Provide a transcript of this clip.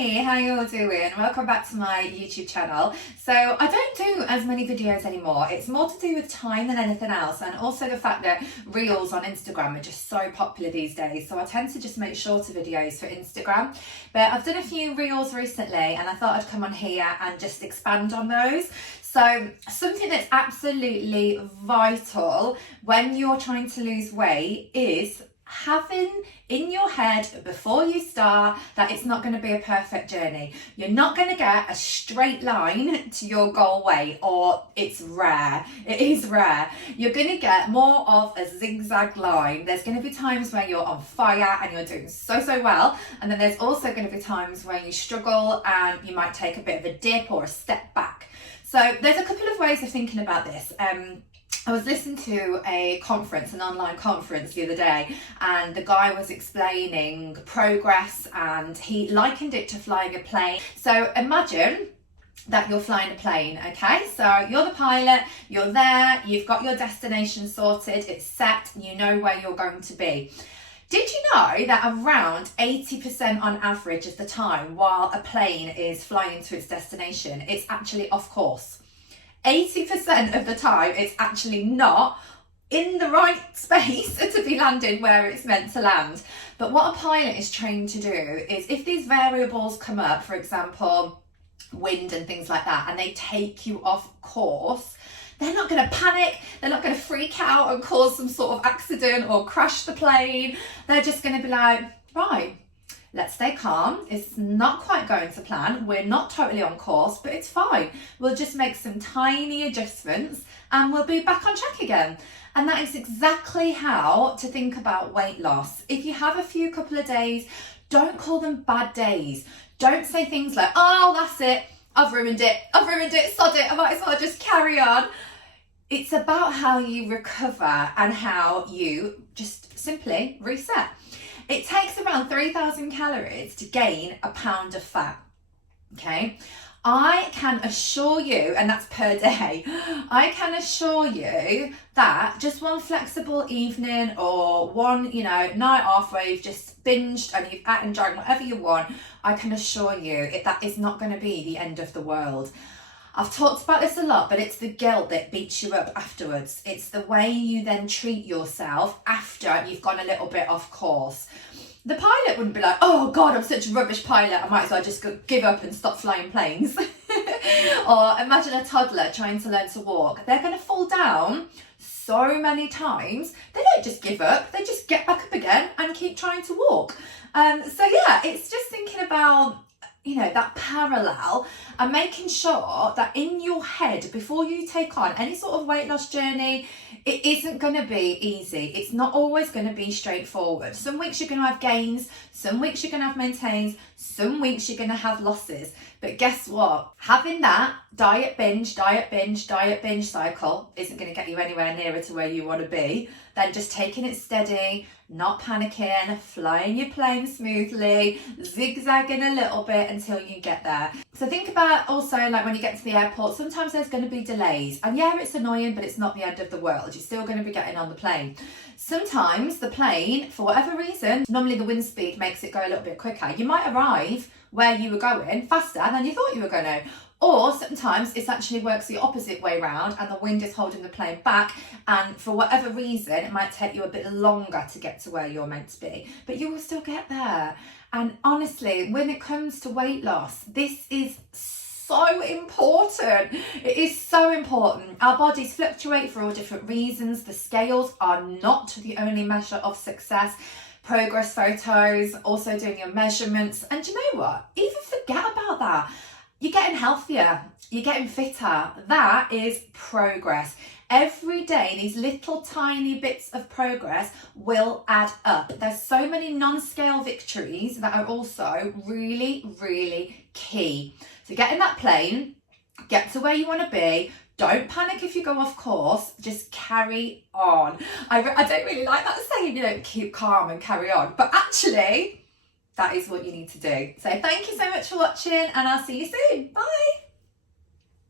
Hey, how you all doing? Welcome back to my YouTube channel. So I don't do as many videos anymore. It's more to do with time than anything else, and also the fact that Reels on Instagram are just so popular these days. So I tend to just make shorter videos for Instagram. But I've done a few Reels recently and I thought I'd come on here and just expand on those. So something that's absolutely vital when you're trying to lose weight is having in your head before you start that it's not going to be a perfect journey. You're not going to get a straight line to your goal weight, or it's rare. It is rare. You're going to get more of a zigzag line. There's going to be times where you're on fire and you're doing so well, and then there's also going to be times where you struggle and you might take a bit of a dip or a step back. So there's a couple of ways of thinking about this. I was listening to a conference, an online conference the other day, and the guy was explaining progress and he likened it to flying a plane. So imagine that you're flying a plane, okay? So you're the pilot, you're there, you've got your destination sorted, it's set, you know where you're going to be. Did you know that around 80% on average of the time while a plane is flying to its destination, it's actually off course? 80% of the time it's actually not in the right space to be landing where it's meant to land. But what a pilot is trained to do is, if these variables come up, for example, wind and things like that, and they take you off course, they're not going to panic, they're not going to freak out and cause some sort of accident or crash the plane. They're just going to be like, right, let's stay calm. It's not quite going to plan. We're not totally on course, but it's fine. We'll just make some tiny adjustments and we'll be back on track again. And that is exactly how to think about weight loss. If you have a few couple of days, don't call them bad days. Don't say things like, oh, that's it. I've ruined it, sod it, I might as well just carry on. It's about how you recover and how you just simply reset. It takes around 3,000 calories to gain a pound of fat, okay? I can assure you, and that's per day, I can assure you that just one flexible evening or one, night off where you've just binged and you've eaten and drank whatever you want, I can assure you that is not going to be the end of the world. I've talked about this a lot, but it's the guilt that beats you up afterwards. It's the way you then treat yourself after you've gone a little bit off course. The pilot wouldn't be like, oh God, I'm such a rubbish pilot, I might as well just give up and stop flying planes. Or imagine a toddler trying to learn to walk. They're going to fall down so many times, they don't just give up, they just get back up again and keep trying to walk. So yeah, it's just thinking about that parallel and making sure that in your head, before you take on any sort of weight loss journey, it isn't going to be easy. It's not always going to be straightforward. Some weeks you're going to have gains, some weeks you're going to have maintains, some weeks you're going to have losses. But guess what? Having that diet binge cycle isn't going to get you anywhere nearer to where you want to be than just taking it steady, not panicking, flying your plane smoothly, zigzagging a little bit until you get there. So think about also, like, when you get to the airport, sometimes there's going to be delays. And yeah, it's annoying, but it's not the end of the world. You're still going to be getting on the plane. Sometimes the plane, for whatever reason, normally the wind speed makes it go a little bit quicker. You might arrive where you were going faster than you thought you were going to. Or sometimes it actually works the opposite way round and the wind is holding the plane back, and for whatever reason it might take you a bit longer to get to where you're meant to be, but you will still get there. And honestly, when it comes to weight loss, this is so important. It is so important. Our bodies fluctuate for all different reasons. The scales are not the only measure of success. Progress photos, also doing your measurements, and you know what? Even forget about that. You're getting healthier, you're getting fitter. That is progress. Every day, these little tiny bits of progress will add up. There's so many non-scale victories that are also really key. So get in that plane, get to where you want to be. Don't panic if you go off course, just carry on. I don't really like that saying, keep calm and carry on, but actually, that is what you need to do. So thank you so much for watching, and I'll see you soon. Bye.